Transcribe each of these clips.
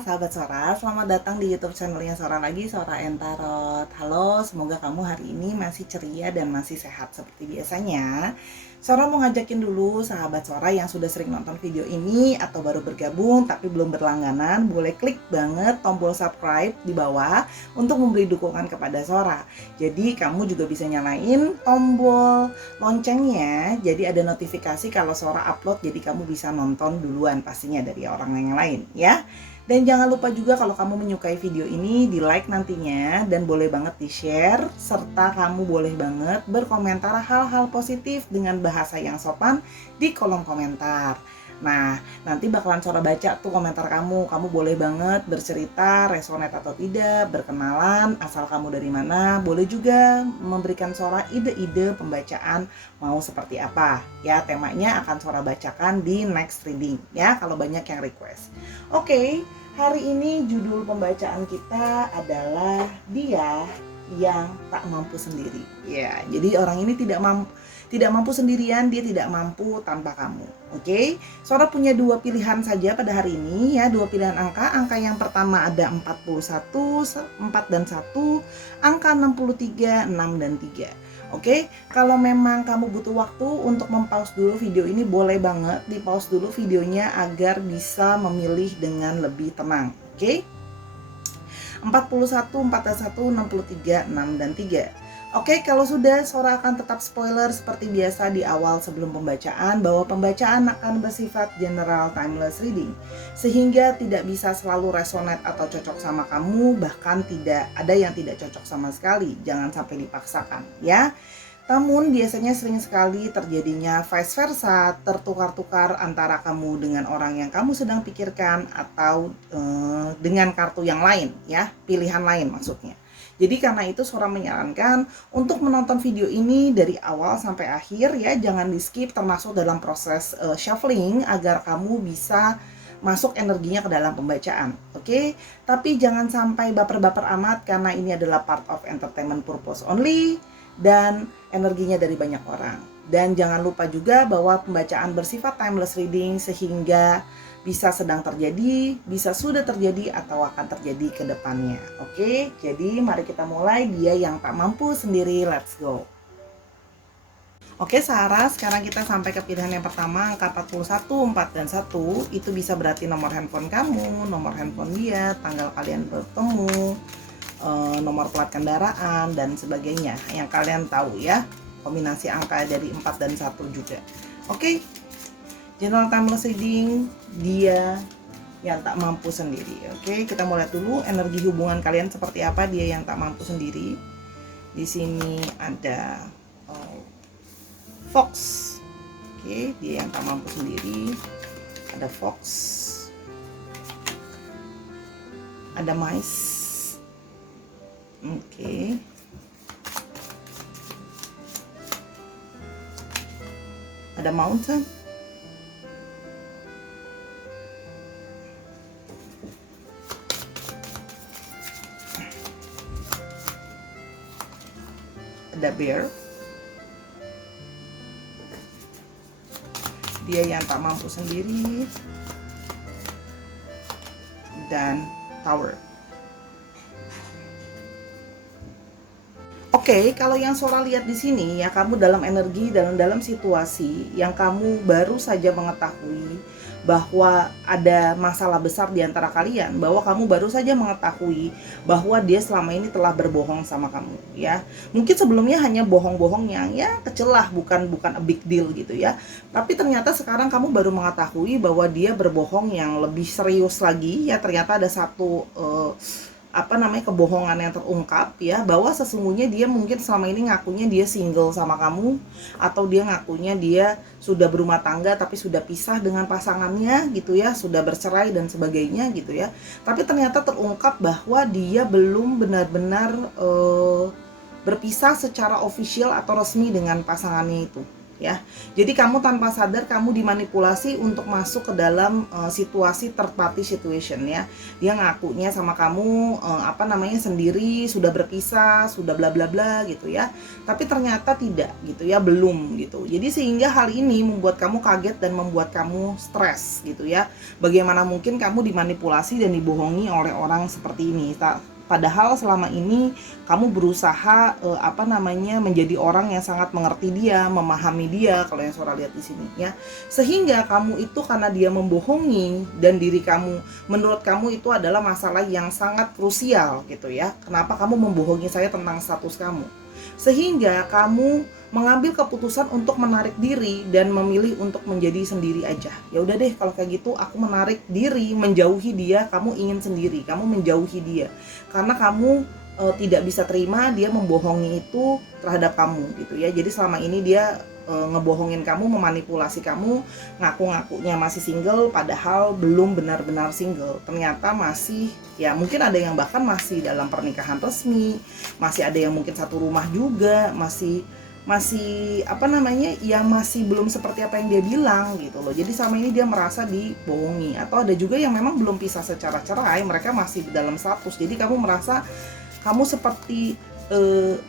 sahabat Sora, selamat datang di YouTube channelnya Sora lagi, Sora and Tarot. Halo, semoga kamu hari ini masih ceria dan masih sehat seperti biasanya. Sora mau ngajakin dulu sahabat Sora yang sudah sering nonton video ini atau baru bergabung tapi belum berlangganan, boleh klik banget tombol subscribe di bawah untuk memberi dukungan kepada Sora. Jadi kamu juga bisa nyalain tombol loncengnya, jadi ada notifikasi kalau Sora upload, jadi kamu bisa nonton duluan pastinya dari orang yang lain ya. Dan jangan lupa juga kalau kamu menyukai video ini, di like nantinya, dan boleh banget di share, serta kamu boleh banget berkomentar hal-hal positif dengan bahasa yang sopan di kolom komentar. Nah, nanti bakalan Sora baca tuh komentar kamu boleh banget bercerita, resonate atau tidak, berkenalan, asal kamu dari mana, boleh juga memberikan Sora ide-ide pembacaan mau seperti apa. Ya, temanya akan Sora bacakan di next reading ya, kalau banyak yang request. Oke. Hari ini judul pembacaan kita adalah Dia yang Tak Mampu Sendiri. Ya, jadi orang ini tidak mampu sendirian, dia tidak mampu tanpa kamu. Oke. Sora punya dua pilihan saja pada hari ini ya, dua pilihan angka. Angka yang pertama ada 41, 4 dan 1, angka 63, 6 dan 3. Oke, kalau memang kamu butuh waktu untuk mempause dulu video ini, boleh banget di pause dulu videonya agar bisa memilih dengan lebih tenang. Oke, 41, 41, 63, 6 dan 3. Oke, kalau sudah, Sora akan tetap spoiler seperti biasa di awal sebelum pembacaan, bahwa pembacaan akan bersifat general timeless reading, sehingga tidak bisa selalu resonate atau cocok sama kamu, bahkan tidak ada yang tidak cocok sama sekali. Jangan sampai dipaksakan ya. Namun biasanya sering sekali terjadinya vice versa, tertukar-tukar antara kamu dengan orang yang kamu sedang pikirkan atau dengan kartu yang lain ya, pilihan lain maksudnya. Jadi karena itu Sora menyarankan untuk menonton video ini dari awal sampai akhir ya, jangan di skip, termasuk dalam proses shuffling agar kamu bisa masuk energinya ke dalam pembacaan. Oke? Tapi jangan sampai baper-baper amat karena ini adalah part of entertainment purpose only dan energinya dari banyak orang. Dan jangan lupa juga bahwa pembacaan bersifat timeless reading, sehingga bisa sedang terjadi, bisa sudah terjadi, atau akan terjadi ke depannya. Oke, jadi mari kita mulai. Dia yang tak mampu sendiri, let's go. Oke Sarah, sekarang kita sampai ke pilihan yang pertama, angka 41, 4 dan 1. Itu bisa berarti nomor handphone kamu, nomor handphone dia, tanggal kalian bertemu, nomor plat kendaraan dan sebagainya yang kalian tahu ya, kombinasi angka dari 4 dan 1 juga. Oke, general timeless reading, dia yang tak mampu sendiri. Oke, kita mulai dulu energi hubungan kalian seperti apa, dia yang tak mampu sendiri. Di sini ada fox. Oke, dia yang tak mampu sendiri. Ada fox, ada mice. Oke. Ada mountain. Ada bear. Dia yang tak mampu sendiri. Dan tower. Oke, kalau yang Sora lihat di sini ya, kamu dalam energi, dalam situasi yang kamu baru saja mengetahui bahwa ada masalah besar di antara kalian, bahwa kamu baru saja mengetahui bahwa dia selama ini telah berbohong sama kamu ya. Mungkin sebelumnya hanya bohong-bohong yang ya kecil lah, bukan a big deal gitu ya. Tapi ternyata sekarang kamu baru mengetahui bahwa dia berbohong yang lebih serius lagi ya. Ternyata ada satu kebohongan yang terungkap ya, bahwa sesungguhnya dia mungkin selama ini ngakunya dia single sama kamu, atau dia ngakunya dia sudah berumah tangga tapi sudah pisah dengan pasangannya gitu ya, sudah bercerai dan sebagainya gitu ya. Tapi ternyata terungkap bahwa dia belum benar-benar berpisah secara official atau resmi dengan pasangannya itu. ya. Jadi kamu tanpa sadar kamu dimanipulasi untuk masuk ke dalam situasi third party situation ya. Dia ngakunya sama kamu sendiri, sudah berpisah, sudah bla bla bla gitu ya. Tapi ternyata tidak gitu ya, belum gitu. Jadi sehingga hal ini membuat kamu kaget dan membuat kamu stres gitu ya. Bagaimana mungkin kamu dimanipulasi dan dibohongi oleh orang seperti ini? Padahal selama ini kamu berusaha menjadi orang yang sangat mengerti dia, memahami dia, kalau yang Sora lihat di sini ya. Sehingga kamu itu karena dia membohongi dan diri kamu, menurut kamu itu adalah masalah yang sangat krusial gitu ya. Kenapa kamu membohongi saya tentang status kamu? Sehingga kamu mengambil keputusan untuk menarik diri dan memilih untuk menjadi sendiri aja. Ya udah deh, kalau kayak gitu aku menarik diri, menjauhi dia. Kamu ingin sendiri, kamu menjauhi dia karena kamu tidak bisa terima dia membohongi itu terhadap kamu gitu ya. Jadi selama ini dia ngebohongin kamu, memanipulasi kamu, ngaku-ngakunya masih single padahal belum benar-benar single. Ternyata masih, ya mungkin ada yang bahkan masih dalam pernikahan resmi, masih ada yang mungkin satu rumah juga, masih masih belum seperti apa yang dia bilang gitu loh. Jadi selama ini dia merasa dibohongi. Atau ada juga yang memang belum pisah secara cerai, mereka masih dalam status. Jadi kamu merasa kamu seperti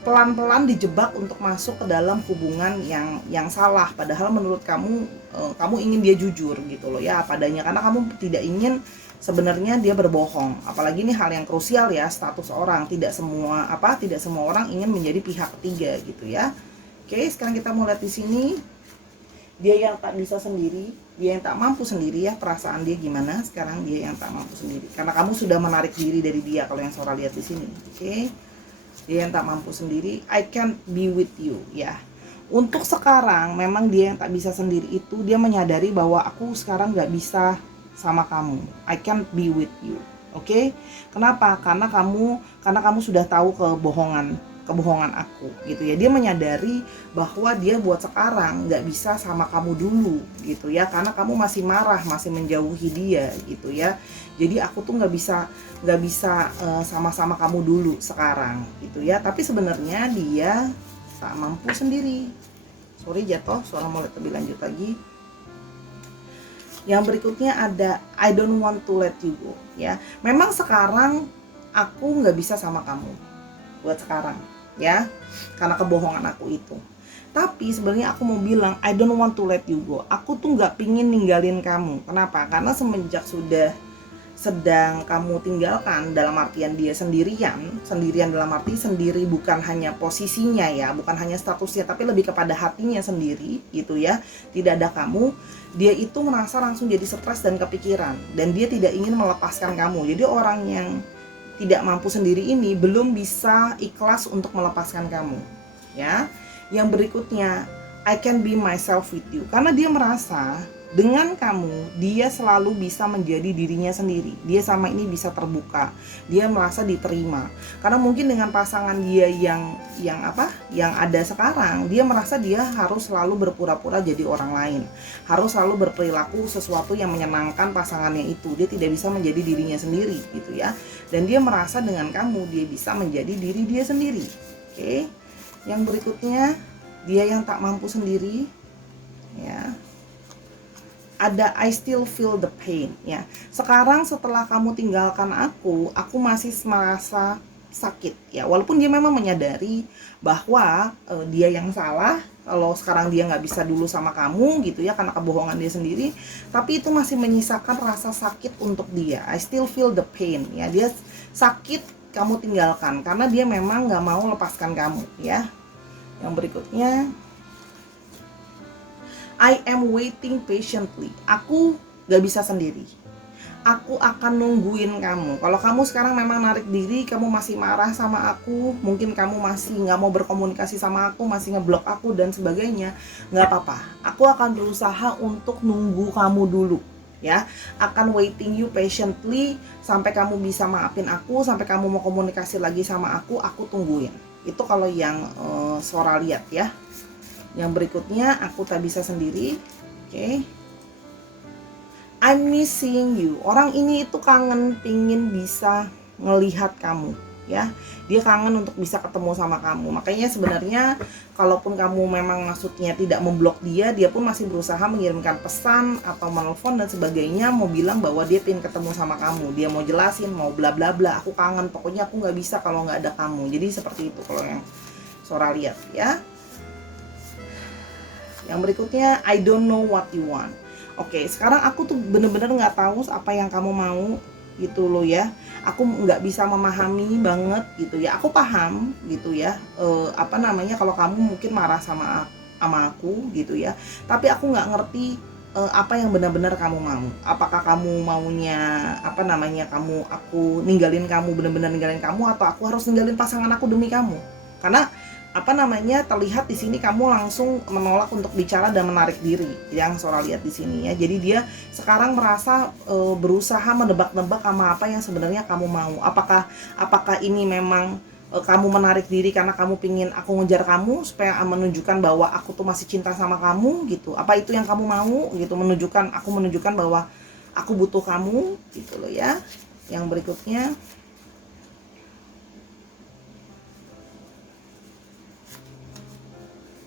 pelan-pelan dijebak untuk masuk ke dalam hubungan yang salah, padahal menurut kamu kamu ingin dia jujur gitu loh ya, padanya, karena kamu tidak ingin sebenarnya dia berbohong. Apalagi ini hal yang krusial ya, status orang, tidak semua orang ingin menjadi pihak ketiga gitu ya. Oke, sekarang kita mau lihat di sini dia yang tak bisa sendiri, dia yang tak mampu sendiri ya, perasaan dia gimana sekarang, dia yang tak mampu sendiri karena kamu sudah menarik diri dari dia, kalau yang Sora lihat di sini. Oke, dia yang tak mampu sendiri, I can't be with you ya. Untuk sekarang memang dia yang tak bisa sendiri itu dia menyadari bahwa aku sekarang gak bisa sama kamu, I can't be with you. Oke, kenapa? Karena kamu sudah tahu kebohongan aku gitu ya. Dia menyadari bahwa dia buat sekarang nggak bisa sama kamu dulu gitu ya, karena kamu masih marah, masih menjauhi dia gitu ya. Jadi aku tuh nggak bisa sama-sama kamu dulu sekarang gitu ya. Tapi sebenarnya dia tak mampu sendiri. Sorry jatuh, Sora mau lihat lebih lanjut lagi. Yang berikutnya ada I don't want to let you go ya. Memang sekarang aku nggak bisa sama kamu buat sekarang ya, karena kebohongan aku itu. Tapi sebenarnya aku mau bilang I don't want to let you go. Aku tuh nggak pingin ninggalin kamu. Kenapa? Karena semenjak sudah sedang kamu tinggalkan, dalam artian dia sendirian dalam arti sendiri bukan hanya posisinya ya, bukan hanya statusnya, tapi lebih kepada hatinya sendiri gitu ya, tidak ada kamu, dia itu merasa langsung jadi stres dan kepikiran, dan dia tidak ingin melepaskan kamu. Jadi orang yang tidak mampu sendiri ini belum bisa ikhlas untuk melepaskan kamu ya. Yang berikutnya I can be myself with you, karena dia merasa dengan kamu dia selalu bisa menjadi dirinya sendiri. Dia sama ini bisa terbuka, dia merasa diterima. Karena mungkin dengan pasangan dia yang ada sekarang, dia merasa dia harus selalu berpura-pura jadi orang lain, harus selalu berperilaku sesuatu yang menyenangkan pasangannya itu. Dia tidak bisa menjadi dirinya sendiri gitu ya. Dan dia merasa dengan kamu dia bisa menjadi diri dia sendiri. Oke. Yang berikutnya dia yang tak mampu sendiri ya. Ada I still feel the pain ya. Sekarang setelah kamu tinggalkan aku masih merasa sakit ya. Walaupun dia memang menyadari bahwa dia yang salah kalau sekarang dia nggak bisa dulu sama kamu gitu ya, karena kebohongan dia sendiri. Tapi itu masih menyisakan rasa sakit untuk dia. I still feel the pain ya. Dia sakit kamu tinggalkan karena dia memang nggak mau lepaskan kamu ya. Yang berikutnya I am waiting patiently. Aku gak bisa sendiri. Aku akan nungguin kamu. Kalau kamu sekarang memang narik diri, kamu masih marah sama aku, mungkin kamu masih gak mau berkomunikasi sama aku, masih ngeblok aku dan sebagainya, gak apa-apa. Aku akan berusaha untuk nunggu kamu dulu ya. Akan waiting you patiently sampai kamu bisa maafin aku, sampai kamu mau komunikasi lagi sama aku tungguin. Itu kalau yang Sora lihat ya. Yang berikutnya aku tak bisa sendiri. Oke. I'm missing you. Orang ini itu kangen, pingin bisa ngelihat kamu ya. Dia kangen untuk bisa ketemu sama kamu. Makanya sebenarnya kalaupun kamu memang maksudnya tidak memblok dia, dia pun masih berusaha mengirimkan pesan atau menelpon dan sebagainya, mau bilang bahwa dia pengen ketemu sama kamu. Dia mau jelasin, mau bla bla bla, aku kangen, pokoknya aku nggak bisa kalau nggak ada kamu. Jadi seperti itu kalau yang Sora lihat ya. Yang berikutnya, I don't know what you want. Oke, sekarang aku tuh bener-bener nggak tahu apa yang kamu mau gitu loh ya. Aku nggak bisa memahami banget gitu ya. Aku paham gitu ya, apa namanya, kalau kamu mungkin marah sama aku gitu ya. Tapi aku nggak ngerti apa yang benar-benar kamu mau. Apakah kamu maunya apa namanya, aku ninggalin kamu, benar-benar ninggalin kamu, atau aku harus ninggalin pasangan aku demi kamu? Karena apa namanya, terlihat di sini kamu langsung menolak untuk bicara dan menarik diri, yang Sora lihat di sini ya. Jadi dia sekarang merasa berusaha menebak-nebak sama apa yang sebenarnya kamu mau. Apakah ini memang kamu menarik diri karena kamu pingin aku ngejar kamu supaya menunjukkan bahwa aku tuh masih cinta sama kamu gitu. Apa itu yang kamu mau gitu, menunjukkan bahwa aku butuh kamu gitu loh ya. Yang berikutnya,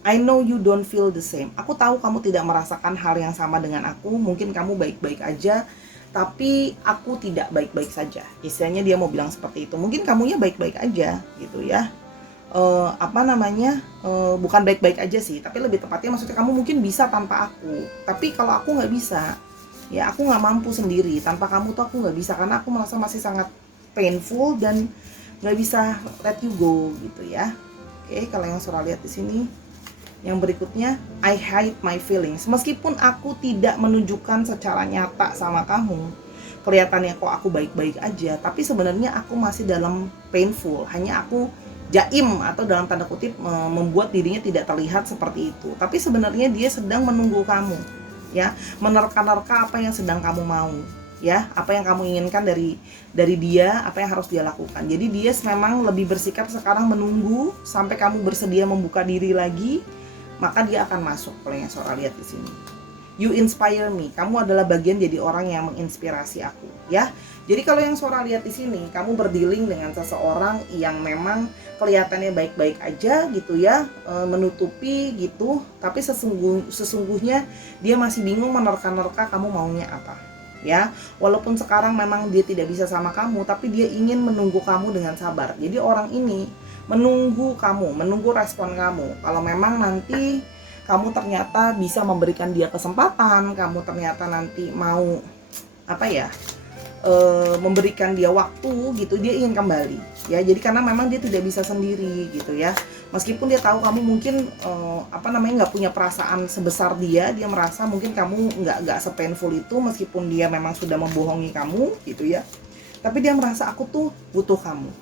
I know you don't feel the same. Aku tahu kamu tidak merasakan hal yang sama dengan aku. Mungkin kamu baik-baik aja, tapi aku tidak baik-baik saja. Istilahnya dia mau bilang seperti itu. Mungkin kamunya baik-baik aja gitu ya. Apa namanya, bukan baik-baik aja sih, tapi lebih tepatnya maksudnya kamu mungkin bisa tanpa aku. Tapi kalau aku nggak bisa, ya aku nggak mampu sendiri. Tanpa kamu tuh aku nggak bisa, karena aku merasa masih sangat painful dan nggak bisa let you go gitu ya. Oke, kalau yang Sora lihat di sini. Yang berikutnya, I hide my feelings. Meskipun aku tidak menunjukkan secara nyata sama kamu, kelihatannya kok aku baik-baik aja, tapi sebenarnya aku masih dalam painful. Hanya aku jaim atau dalam tanda kutip membuat dirinya tidak terlihat seperti itu. Tapi sebenarnya dia sedang menunggu kamu, ya, menerka-nerka apa yang sedang kamu mau, ya, apa yang kamu inginkan dari dia, apa yang harus dia lakukan. Jadi dia memang lebih bersikap sekarang menunggu sampai kamu bersedia membuka diri lagi, maka dia akan masuk. Kalau yang Sora lihat di sini, you inspire me. Kamu adalah bagian jadi orang yang menginspirasi aku, ya. Jadi kalau yang Sora lihat di sini, kamu berdealing dengan seseorang yang memang kelihatannya baik-baik aja gitu ya, menutupi gitu, tapi sesungguhnya dia masih bingung menerka-nerka kamu maunya apa. Ya, walaupun sekarang memang dia tidak bisa sama kamu, tapi dia ingin menunggu kamu dengan sabar. Jadi orang ini menunggu kamu, menunggu respon kamu. Kalau memang nanti kamu ternyata bisa memberikan dia kesempatan, kamu ternyata nanti mau apa ya, memberikan dia waktu gitu, dia ingin kembali ya. Jadi karena memang dia tidak bisa sendiri gitu ya. Meskipun dia tahu kamu mungkin apa namanya, nggak punya perasaan sebesar dia merasa mungkin kamu nggak sepainful itu, meskipun dia memang sudah membohongi kamu gitu ya. Tapi dia merasa, aku tuh butuh kamu.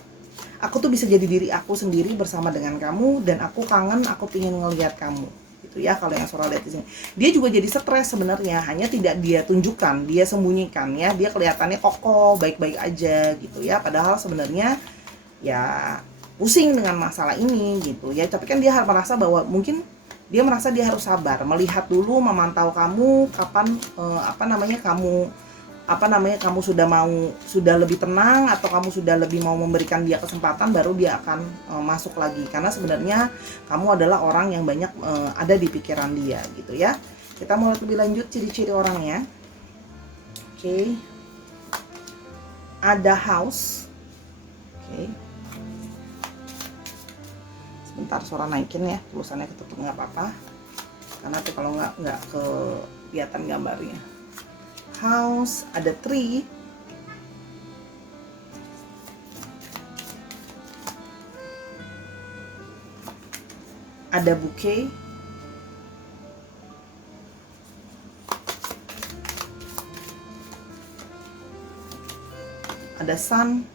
Aku tuh bisa jadi diri aku sendiri bersama dengan kamu, dan aku kangen, aku pingin ngelihat kamu gitu ya. Kalau yang Sora lihat di sini, dia juga jadi stres sebenarnya, hanya tidak dia tunjukkan, dia sembunyikan ya. Dia kelihatannya kokoh, baik-baik aja gitu ya, padahal sebenarnya ya pusing dengan masalah ini gitu ya. Tapi kan dia merasa bahwa mungkin dia merasa dia harus sabar, melihat dulu, memantau kamu kapan kamu sudah lebih tenang, atau kamu sudah lebih mau memberikan dia kesempatan, baru dia akan masuk lagi. Karena sebenarnya kamu adalah orang yang banyak ada di pikiran dia gitu ya. Kita mau lihat lebih lanjut ciri-ciri orangnya. Oke. Ada house. Oke. Sebentar Sora naikin ya, tulisannya ketutup nggak apa-apa, karena tuh kalau nggak kelihatan gambarnya. House, ada tree, ada bouquet, ada sun,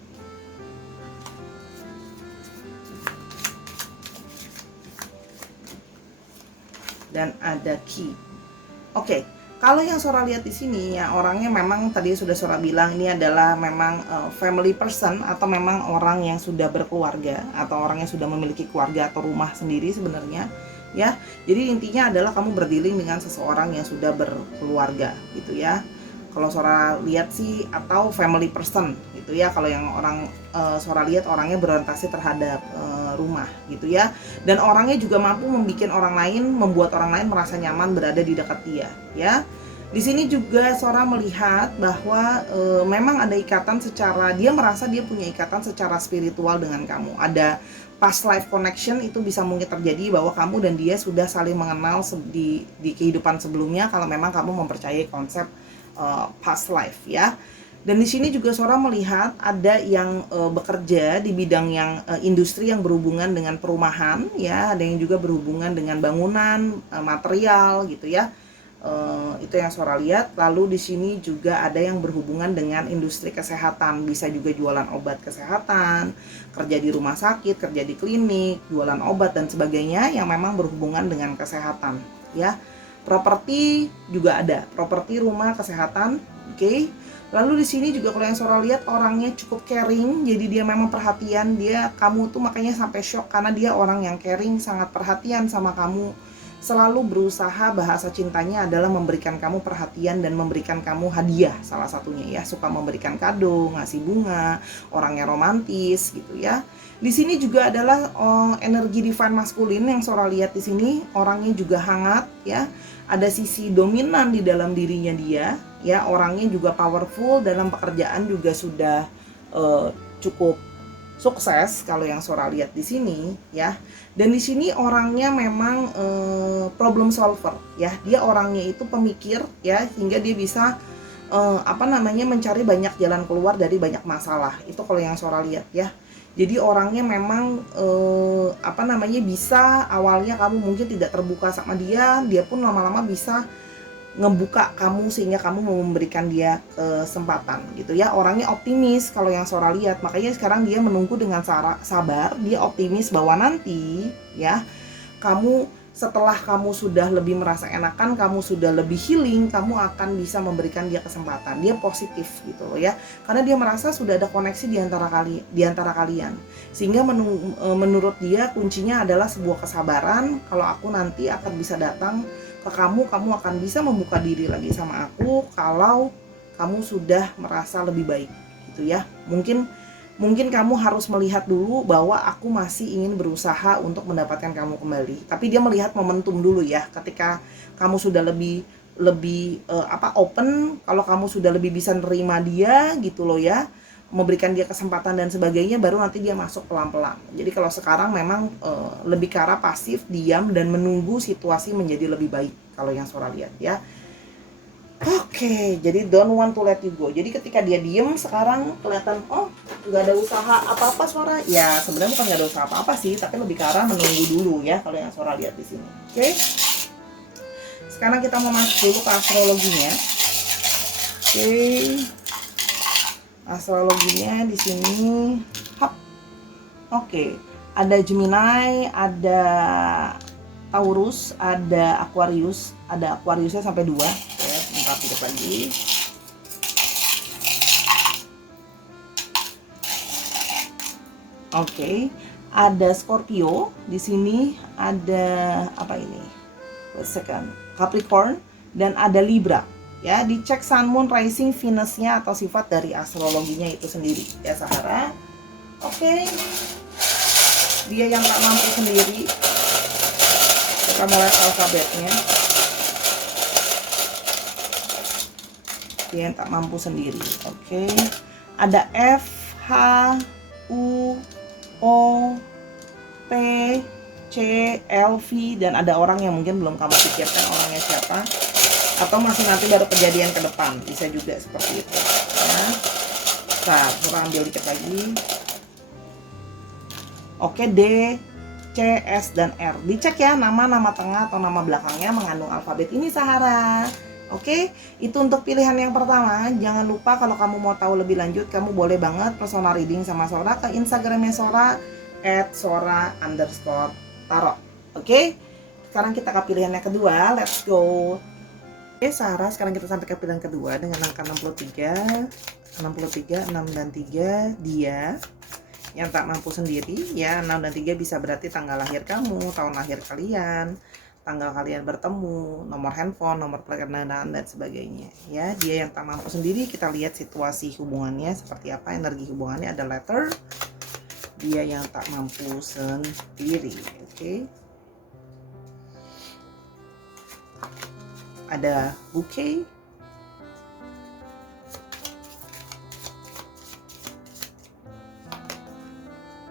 dan ada key. Oke. Kalau yang Sora lihat di sini ya, orangnya memang tadi sudah Sora bilang, ini adalah memang family person, atau memang orang yang sudah berkeluarga, atau orang yang sudah memiliki keluarga atau rumah sendiri sebenarnya ya. Jadi intinya adalah kamu berdealing dengan seseorang yang sudah berkeluarga gitu ya. kalau Sora lihat sih, atau family person gitu ya. Kalau yang orang Sora lihat orangnya berorientasi terhadap rumah gitu ya. Dan orangnya juga mampu membuat orang lain merasa nyaman berada di dekat dia ya. Di sini juga Sora melihat bahwa memang ada ikatan dia merasa dia punya ikatan secara spiritual dengan kamu. Ada past life connection, itu bisa mungkin terjadi bahwa kamu dan dia sudah saling mengenal di kehidupan sebelumnya, kalau memang kamu mempercayai konsep past life ya. Dan di sini juga Sora melihat ada yang bekerja di bidang yang industri yang berhubungan dengan perumahan ya, ada yang juga berhubungan dengan bangunan, material gitu ya. Itu yang Sora lihat. Lalu di sini juga ada yang berhubungan dengan industri kesehatan, bisa juga jualan obat kesehatan, kerja di rumah sakit, kerja di klinik, jualan obat dan sebagainya yang memang berhubungan dengan kesehatan ya. Properti juga ada, properti, rumah, kesehatan, oke. Lalu di sini juga kalau yang Sora lihat orangnya cukup caring, jadi dia memang perhatian, kamu tuh makanya sampai shock karena dia orang yang caring, sangat perhatian sama kamu. Selalu berusaha, bahasa cintanya adalah memberikan kamu perhatian dan memberikan kamu hadiah, salah satunya ya, suka memberikan kado, ngasih bunga, orangnya romantis gitu ya. Di sini juga adalah energi divine maskulin yang Sora lihat di sini, orangnya juga hangat ya. Ada sisi dominan di dalam dirinya dia ya, orangnya juga powerful, dalam pekerjaan juga sudah cukup sukses kalau yang Sora lihat di sini ya. Dan di sini orangnya memang problem solver ya. Dia orangnya itu pemikir ya, sehingga dia bisa mencari banyak jalan keluar dari banyak masalah. Itu kalau yang Sora lihat ya. Jadi orangnya memang bisa, awalnya kamu mungkin tidak terbuka sama dia pun lama-lama bisa ngebuka kamu sehingga kamu mau memberikan dia kesempatan gitu ya. Orangnya optimis kalau yang Sora lihat, makanya sekarang dia menunggu dengan sabar. Dia optimis bahwa nanti ya, setelah kamu sudah lebih merasa enakan, kamu sudah lebih healing, kamu akan bisa memberikan dia kesempatan. Dia positif gitu loh ya, karena dia merasa sudah ada koneksi di antara kalian. Sehingga menurut dia kuncinya adalah sebuah kesabaran. Kalau aku nanti akan bisa datang ke kamu akan bisa membuka diri lagi sama aku kalau kamu sudah merasa lebih baik gitu ya. Mungkin kamu harus melihat dulu bahwa aku masih ingin berusaha untuk mendapatkan kamu kembali. Tapi dia melihat momentum dulu ya. Ketika kamu sudah lebih open, kalau kamu sudah lebih bisa nerima dia gitu loh ya, memberikan dia kesempatan dan sebagainya, baru nanti dia masuk pelan-pelan. Jadi kalau sekarang memang lebih ke arah pasif, diam dan menunggu situasi menjadi lebih baik kalau yang Sora lihat ya. Oke, jadi don't want to let you go. Jadi ketika dia diem sekarang kelihatan nggak ada usaha apa-apa Sora. Ya sebenarnya bukan nggak ada usaha apa-apa sih, tapi lebih ke arah menunggu dulu ya kalau yang Sora lihat di sini. Oke. Sekarang kita mau masuk dulu ke astrologinya. Oke. Astrologinya di sini. Oke. Ada Gemini, ada Taurus, ada Aquarius. Ada Aquariusnya sampai 2. Sedikit lagi. Oke, ada Scorpio di sini, ada apa ini? Capricorn, dan ada Libra. Ya, dicek Sun, Moon, Rising, Venus-nya atau sifat dari astrologinya itu sendiri ya Sahara. Oke. Dia yang tak mampu sendiri. Kita mulai alfabetnya. Dia yang tak mampu sendiri. Oke. Ada F, H, U, O, P, C, L, V, dan ada orang yang mungkin belum kamu pikirkan orangnya siapa, atau masih nanti baru kejadian ke depan, bisa juga seperti itu ya. Nah, kita ambil dikit lagi. Oke, D, C, S, dan R. Dicek ya nama tengah atau nama belakangnya mengandung alfabet ini Sahara. Oke, itu untuk pilihan yang pertama. Jangan lupa kalau kamu mau tahu lebih lanjut, kamu boleh banget personal reading sama Sora ke Instagramnya Sora @sora_tarot. Oke, sekarang kita ke pilihan yang kedua. Let's go. Oke Sarah, sekarang kita sampai ke pilihan kedua dengan angka 63, 6 dan 3. Dia yang tak mampu sendiri ya. 6 dan 3 bisa berarti tanggal lahir kamu, tahun lahir kalian, tanggal kalian bertemu, nomor handphone, nomor perkenalan dan sebagainya. Ya, dia yang tak mampu sendiri, kita lihat situasi hubungannya seperti apa, energi hubungannya ada letter. Dia yang tak mampu sendiri, oke. Ada bouquet.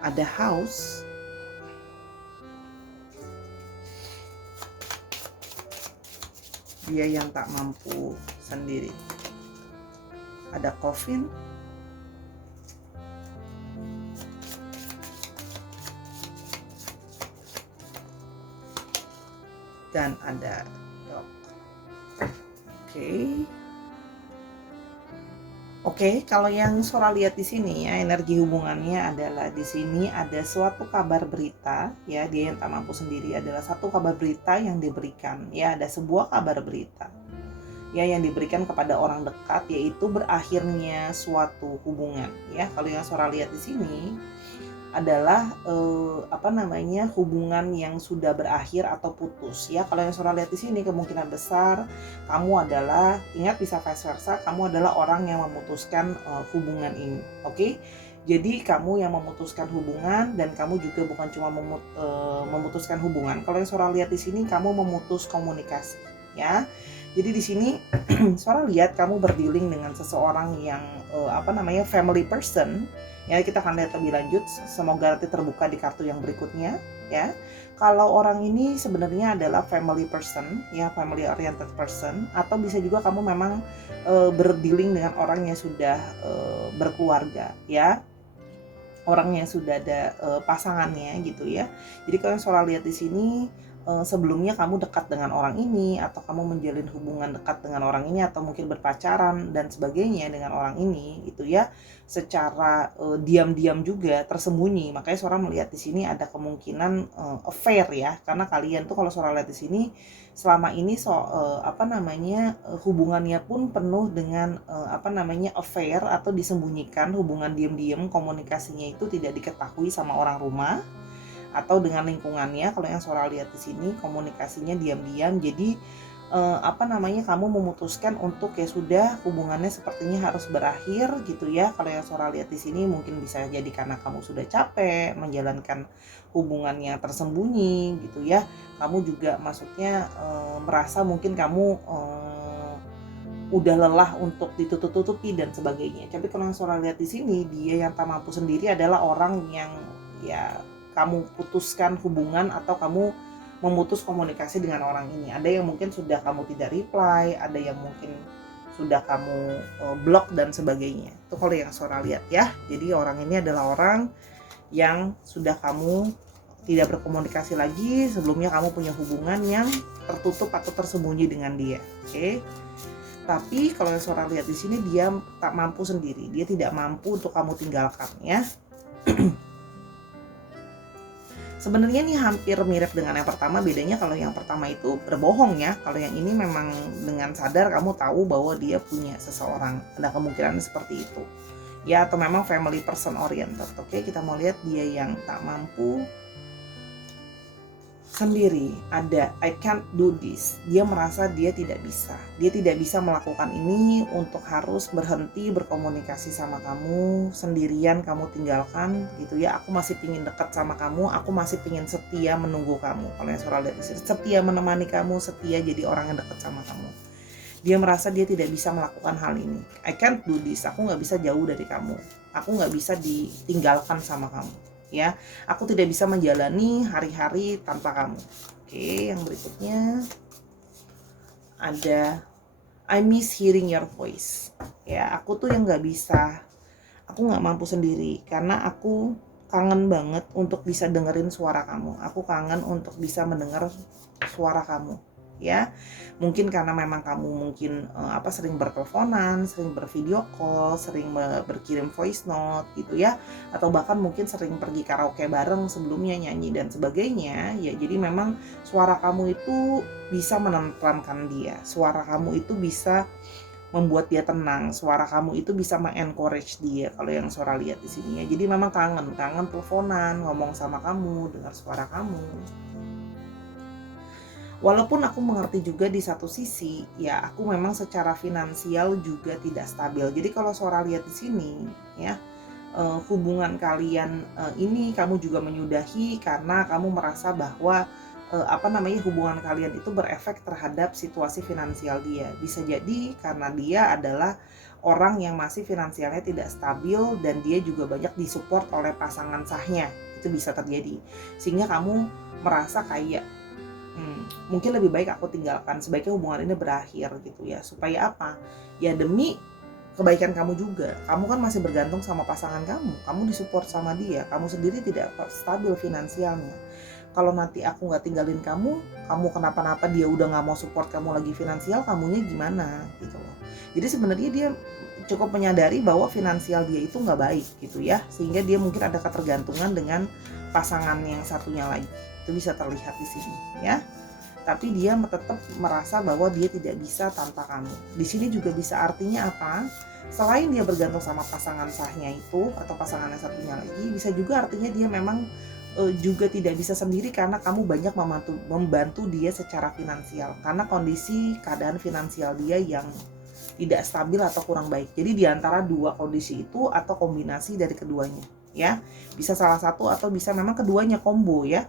Ada house. Dia yang tak mampu sendiri. Ada coffin. Dan ada dog. Oke, kalau yang Sora lihat di sini ya, energi hubungannya adalah di sini ada suatu kabar berita ya, dia yang tak mampu sendiri adalah satu kabar berita yang diberikan ya, ada sebuah kabar berita ya yang diberikan kepada orang dekat, yaitu berakhirnya suatu hubungan ya. Kalau yang Sora lihat di sini adalah hubungan yang sudah berakhir atau putus ya. Kalau yang Sora lihat di sini kemungkinan besar kamu adalah, ingat bisa vice versa, kamu adalah orang yang memutuskan hubungan ini. Oke? Jadi kamu yang memutuskan hubungan, dan kamu juga bukan cuma memutuskan hubungan. Kalau yang Sora lihat di sini kamu memutus komunikasi ya. Jadi di sini Sora lihat kamu berdealing dengan seseorang yang family person. Ya, kita akan lihat lebih lanjut, semoga nanti terbuka di kartu yang berikutnya ya. Kalau orang ini sebenarnya adalah family person ya, family oriented person, atau bisa juga kamu memang berdealing dengan orang yang sudah berkeluarga ya, orang yang sudah ada pasangannya gitu ya. Jadi kalau yang Sora lihat di sini, sebelumnya kamu dekat dengan orang ini, atau kamu menjalin hubungan dekat dengan orang ini, atau mungkin berpacaran dan sebagainya dengan orang ini gitu ya, secara diam-diam juga tersembunyi. Makanya Sora melihat di sini ada kemungkinan affair ya, karena kalian tuh kalau Sora lihat di sini selama ini hubungannya pun penuh dengan affair atau disembunyikan, hubungan diam-diam, komunikasinya itu tidak diketahui sama orang rumah atau dengan lingkungannya. Kalau yang Sora lihat di sini komunikasinya diam-diam, jadi kamu memutuskan untuk ya sudah, hubungannya sepertinya harus berakhir gitu ya. Kalau yang Sora lihat di sini mungkin bisa jadi karena kamu sudah capek menjalankan hubungan yang tersembunyi gitu ya. Kamu juga maksudnya merasa mungkin kamu udah lelah untuk ditutup-tutupi dan sebagainya. Tapi kalau yang Sora lihat di sini, dia yang tak mampu sendiri adalah orang yang ya kamu putuskan hubungan atau kamu memutus komunikasi dengan orang ini. Ada yang mungkin sudah kamu tidak reply, ada yang mungkin sudah kamu blok dan sebagainya. Itu kalau yang Sora lihat ya. Jadi orang ini adalah orang yang sudah kamu tidak berkomunikasi lagi, sebelumnya kamu punya hubungan yang tertutup atau tersembunyi dengan dia. Oke. Tapi kalau yang Sora lihat di sini, dia tak mampu sendiri. Dia tidak mampu untuk kamu tinggalkan ya. Sebenarnya ini hampir mirip dengan yang pertama, bedanya kalau yang pertama itu berbohong ya. Kalau yang ini memang dengan sadar kamu tahu bahwa dia punya seseorang. Ada kemungkinan seperti itu. Ya, atau memang family person oriented. Oke, kita mau lihat dia yang tak mampu sendiri. Ada I can't do this. Dia merasa dia tidak bisa. Dia tidak bisa melakukan ini, untuk harus berhenti berkomunikasi sama kamu, sendirian kamu tinggalkan gitu ya. Aku masih pingin dekat sama kamu, aku masih pingin setia menunggu kamu. Kalau yang Sora lihat, setia menemani kamu, setia jadi orang yang dekat sama kamu. Dia merasa dia tidak bisa melakukan hal ini. I can't do this. Aku nggak bisa jauh dari kamu. Aku nggak bisa ditinggalkan sama kamu. Ya, aku tidak bisa menjalani hari-hari tanpa kamu. Oke, yang berikutnya ada I miss hearing your voice. Ya, aku tuh yang nggak bisa, aku nggak mampu sendiri karena aku kangen banget untuk bisa dengerin suara kamu. Aku kangen untuk bisa mendengar suara kamu. Ya, mungkin karena memang kamu mungkin sering berteleponan, sering bervideo call, sering berkirim voice note gitu ya, atau bahkan mungkin sering pergi karaoke bareng sebelumnya, nyanyi dan sebagainya ya. Jadi memang suara kamu itu bisa menenteramkan dia, suara kamu itu bisa membuat dia tenang, suara kamu itu bisa mengencourage dia. Kalau yang Sora lihat di sini ya, jadi memang kangen teleponan, ngomong sama kamu, dengar suara kamu. Walaupun aku mengerti juga di satu sisi, ya aku memang secara finansial juga tidak stabil. Jadi kalau Sora lihat di sini, ya hubungan kalian ini kamu juga menyudahi karena kamu merasa bahwa hubungan kalian itu berefek terhadap situasi finansial dia. Bisa jadi karena dia adalah orang yang masih finansialnya tidak stabil dan dia juga banyak disupport oleh pasangan sahnya. Itu bisa terjadi. Sehingga kamu merasa kayak mungkin lebih baik aku tinggalkan, sebaiknya hubungan ini berakhir gitu ya. Supaya apa? Ya demi kebaikan kamu juga. Kamu kan masih bergantung sama pasangan kamu disupport sama dia, kamu sendiri tidak stabil finansialnya. Kalau nanti aku nggak tinggalin kamu kenapa-napa, dia udah nggak mau support kamu lagi finansial, kamunya gimana gitu loh. Jadi sebenarnya dia cukup menyadari bahwa finansial dia itu nggak baik gitu ya, sehingga dia mungkin ada ketergantungan dengan pasangan yang satunya lagi. Itu bisa terlihat di sini ya. Tapi dia tetap merasa bahwa dia tidak bisa tanpa kamu. Di sini juga bisa artinya apa? Selain dia bergantung sama pasangan sahnya itu atau pasangan yang satunya lagi, bisa juga artinya dia memang juga tidak bisa sendiri karena kamu banyak membantu dia secara finansial. Karena kondisi keadaan finansial dia yang tidak stabil atau kurang baik. Jadi di antara dua kondisi itu atau kombinasi dari keduanya, ya. Bisa salah satu atau bisa memang keduanya combo ya.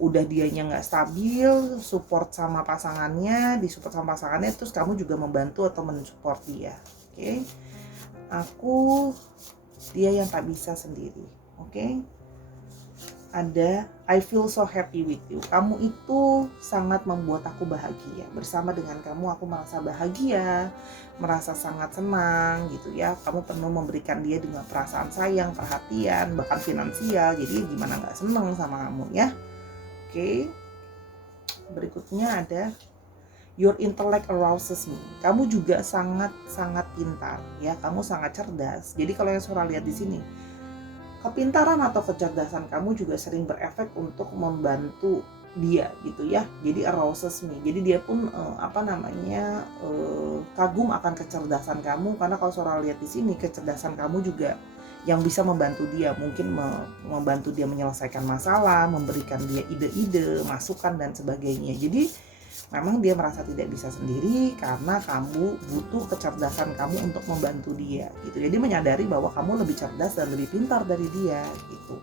Udah dianya nggak stabil, support sama pasangannya, disupport sama pasangannya, terus kamu juga membantu atau mensupport dia. Oke. Aku dia yang tak bisa sendiri. Oke. Ada I feel so happy with you. Kamu itu sangat membuat aku bahagia. Bersama dengan kamu aku merasa bahagia, merasa sangat senang gitu ya. Kamu penuh memberikan dia dengan perasaan sayang, perhatian, bahkan finansial. Jadi gimana nggak seneng sama kamu ya. Oke. Berikutnya ada your intellect arouses me. Kamu juga sangat pintar ya. Kamu sangat cerdas. Jadi kalau yang Sora lihat di sini, kepintaran atau kecerdasan kamu juga sering berefek untuk membantu dia gitu ya. Jadi arouses me. Jadi dia pun kagum akan kecerdasan kamu, karena kalau Sora lihat di sini kecerdasan kamu juga yang bisa membantu dia, mungkin membantu dia menyelesaikan masalah, memberikan dia ide-ide, masukan dan sebagainya. Jadi memang dia merasa tidak bisa sendiri karena kamu butuh kecerdasan kamu untuk membantu dia gitu. Jadi menyadari bahwa kamu lebih cerdas dan lebih pintar dari dia gitu.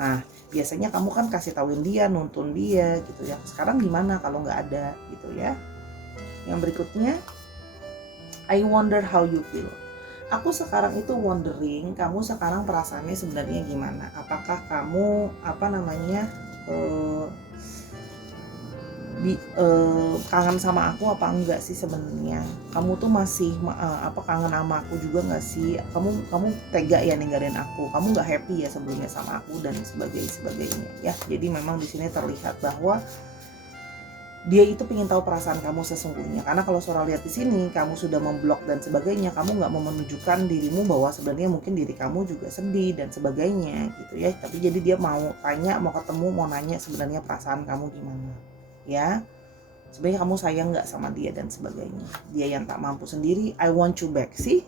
Nah biasanya kamu kan kasih tauin dia, nuntun dia gitu ya. Sekarang gimana kalau nggak ada gitu ya. Yang berikutnya, I wonder how you feel. Aku sekarang itu wondering, kamu sekarang perasaannya sebenarnya gimana? Apakah kamu kangen sama aku apa enggak sih sebenarnya? Kamu tuh masih kangen sama aku juga nggak sih? Kamu tega ya ninggalin aku? Kamu nggak happy ya sebelumnya sama aku dan sebagainya ya. Jadi memang di sini terlihat bahwa dia itu ingin tahu perasaan kamu sesungguhnya. Karena kalau Sora lihat di sini, kamu sudah memblok dan sebagainya, kamu nggak mau menunjukkan dirimu bahwa sebenarnya mungkin diri kamu juga sedih dan sebagainya gitu ya. Tapi jadi dia mau tanya, mau ketemu, mau nanya sebenarnya perasaan kamu gimana ya. Sebenarnya kamu sayang nggak sama dia dan sebagainya. Dia yang tak mampu sendiri, I want you back. Sih,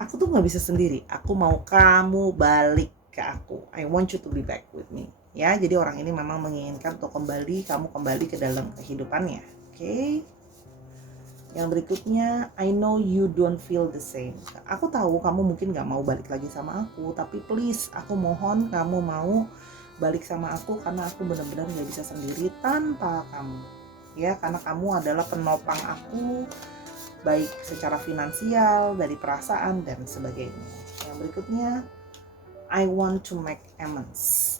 aku tuh nggak bisa sendiri. Aku mau kamu balik ke aku. I want you to be back with me. Ya, jadi orang ini memang menginginkan untuk kamu kembali ke dalam kehidupannya. Oke. Yang berikutnya, I know you don't feel the same. Aku tahu kamu mungkin gak mau balik lagi sama aku, tapi please, aku mohon kamu mau balik sama aku karena aku benar-benar gak bisa sendiri tanpa kamu. Ya, karena kamu adalah penopang aku, baik secara finansial, dari perasaan dan sebagainya. Yang berikutnya, I want to make amends.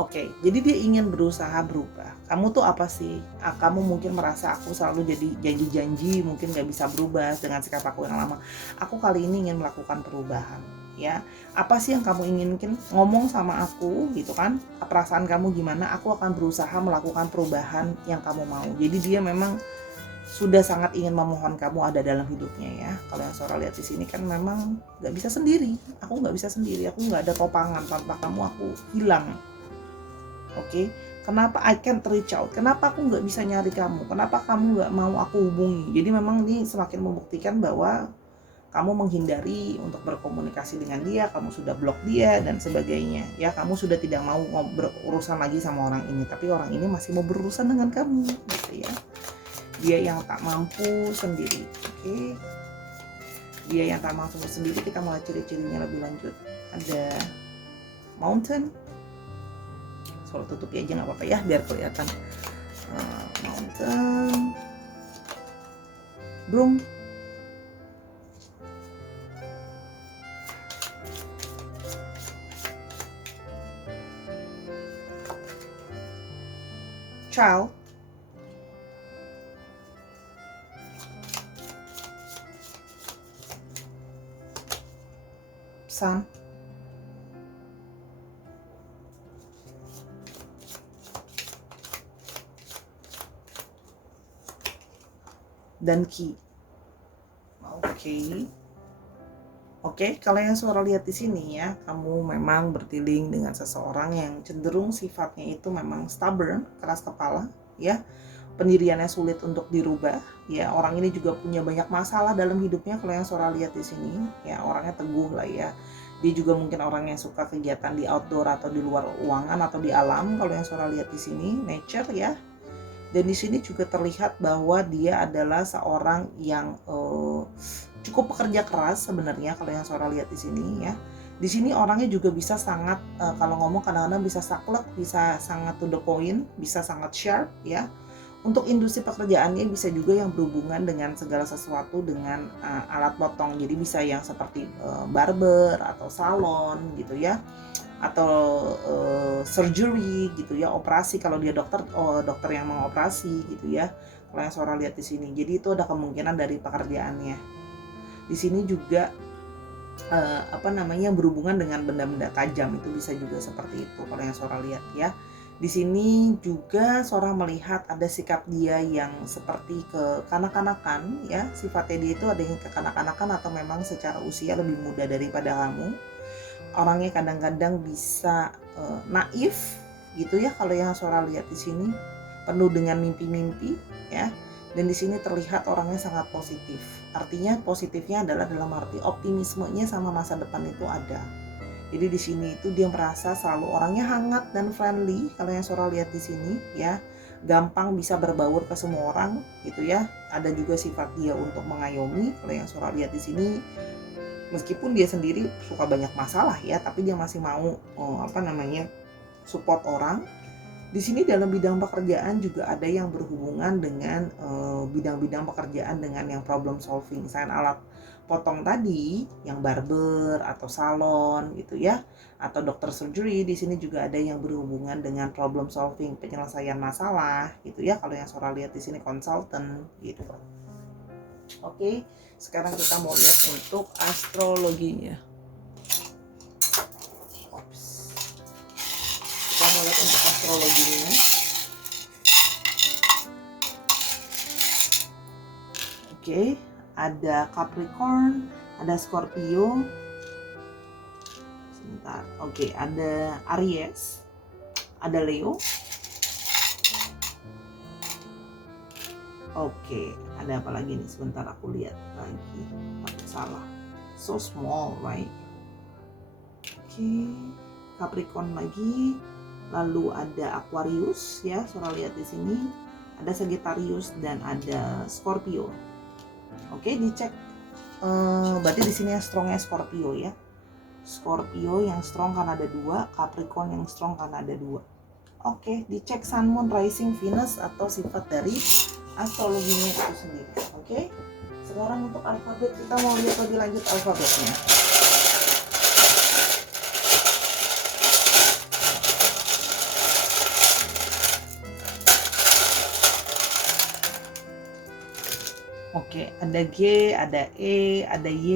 Oke, jadi dia ingin berusaha berubah. Kamu tuh apa sih? Kamu mungkin merasa aku selalu jadi janji-janji, mungkin gak bisa berubah dengan sikap aku yang lama. Aku kali ini ingin melakukan perubahan, ya. Apa sih yang kamu inginkan? Ngomong sama aku, gitu kan? Perasaan kamu gimana? Aku akan berusaha melakukan perubahan yang kamu mau. Jadi dia memang sudah sangat ingin memohon kamu ada dalam hidupnya ya. Kalau yang Sora lihat di sini kan memang nggak bisa sendiri. Aku nggak bisa sendiri. Aku nggak ada topangan, tanpa kamu aku hilang. Oke. Kenapa I can't reach out? Kenapa aku nggak bisa nyari kamu? Kenapa kamu nggak mau aku hubungi? Jadi memang ini semakin membuktikan bahwa kamu menghindari untuk berkomunikasi dengan dia, kamu sudah blok dia dan sebagainya. Ya, kamu sudah tidak mau berurusan lagi sama orang ini, tapi orang ini masih mau berurusan dengan kamu, gitu ya. Dia yang tak mampu sendiri. Oke. Dia yang tak mampu sendiri, kita mulai ciri-cirinya lebih lanjut. Ada mountain. Soal tutupi aja nggak apa-apa ya, biar kelihatan. Mountain. Broom. Child. Sun. Dan key. Oke, kalau yang suara lihat di sini ya, kamu memang berdealing dengan seseorang yang cenderung sifatnya itu memang stubborn, keras kepala, ya. Pendiriannya sulit untuk dirubah, ya. Orang ini juga punya banyak masalah dalam hidupnya. Kalau yang suara lihat di sini, ya, orangnya teguh lah ya. Dia juga mungkin orang yang suka kegiatan di outdoor atau di luar ruangan atau di alam. Kalau yang suara lihat di sini, nature ya. Dan di sini juga terlihat bahwa dia adalah seorang yang cukup pekerja keras sebenarnya. Kalau yang suara lihat di sini ya. Di sini orangnya juga bisa sangat kalau ngomong kadang-kadang bisa saklek, bisa sangat to the point, bisa sangat sharp ya. Untuk industri pekerjaannya bisa juga yang berhubungan dengan segala sesuatu dengan alat potong. Jadi bisa yang seperti barber atau salon gitu ya. Atau surgery gitu ya, operasi. Kalau dia dokter, dokter yang mengoperasi gitu ya. Kalau yang suara lihat di sini. Jadi itu ada kemungkinan dari pekerjaannya. Di sini juga berhubungan dengan benda-benda tajam, itu bisa juga seperti itu kalau yang suara lihat ya. Di sini juga seorang melihat ada sikap dia yang seperti kekanak-kanakan ya. Sifatnya dia itu ada yang kekanak-kanakan atau memang secara usia lebih muda daripada kamu. Orangnya kadang-kadang bisa naif gitu ya kalau yang suara lihat di sini, penuh dengan mimpi-mimpi ya. Dan di sini terlihat orangnya sangat positif. Artinya positifnya adalah dalam arti optimismenya sama masa depan itu ada. Jadi di sini itu dia merasa selalu orangnya hangat dan friendly kalau yang suara lihat di sini ya. Gampang bisa berbaur ke semua orang gitu ya. Ada juga sifat dia untuk mengayomi kalau yang suara lihat di sini. Meskipun dia sendiri suka banyak masalah ya, tapi dia masih mau support orang. Di sini dalam bidang pekerjaan juga ada yang berhubungan dengan bidang-bidang pekerjaan dengan yang problem solving. Selain alat potong tadi, yang barber atau salon gitu ya, atau dokter surgery, di sini juga ada yang berhubungan dengan problem solving, penyelesaian masalah gitu ya. Kalau yang suara lihat di sini consultant gitu. Oke, sekarang kita mau lihat untuk astrologinya. Kita mau lihat untuk astrologinya. Oke, ada Capricorn, ada Scorpio. Sebentar. Oke, ada Aries, ada Leo. Oke, ada apa lagi nih? Sebentar aku lihat lagi. Takut salah. So small, right? Oke, Capricorn lagi. Lalu ada Aquarius ya, suara lihat di sini. Ada Sagittarius dan ada Scorpio. Oke, dicek. Berarti di sini yang strongnya Scorpio ya. Scorpio yang strong karena ada 2, Capricorn yang strong karena ada 2. Oke, dicek Sun, Moon, Rising, Venus atau sifat dari astrologinya itu sendiri. Oke, sekarang untuk alfabet kita mau lihat lebih lanjut alfabetnya. Oke, ada G, ada E, ada Y,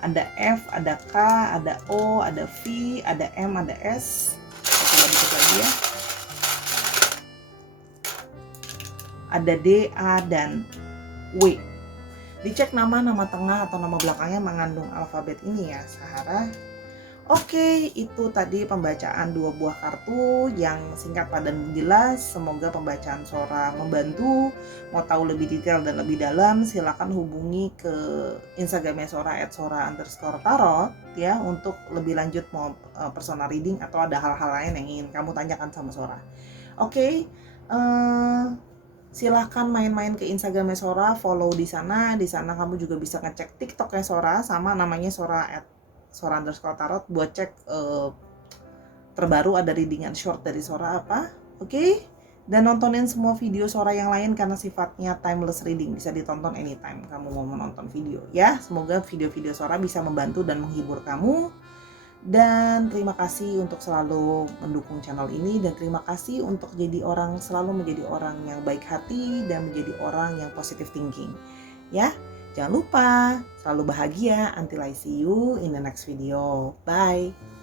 ada F, ada K, ada O, ada V, ada M, ada S. Coba dicek lagi ya. Ada D, A, dan W. Dicek nama tengah atau nama belakangnya mengandung alfabet ini ya, Sahara. Oke, itu tadi pembacaan 2 buah kartu yang singkat padat dan jelas. Semoga pembacaan Sora membantu. Mau tahu lebih detail dan lebih dalam, silakan hubungi ke Instagramnya Sora @sora_tarot ya, untuk lebih lanjut mau personal reading atau ada hal-hal lain yang ingin kamu tanyakan sama Sora. Oke, silahkan main-main ke Instagramnya Sora, follow di sana. Di sana kamu juga bisa ngecek TikToknya Sora, sama namanya Sora_tarot buat cek terbaru ada readingan short dari Sora apa. Oke? Dan nontonin semua video Sora yang lain karena sifatnya timeless reading, bisa ditonton anytime kamu mau menonton video ya. Semoga video-video Sora bisa membantu dan menghibur kamu. Dan terima kasih untuk selalu mendukung channel ini, dan terima kasih untuk selalu menjadi orang yang baik hati dan menjadi orang yang positive thinking. Ya, jangan lupa selalu bahagia. Until I see you in the next video. Bye.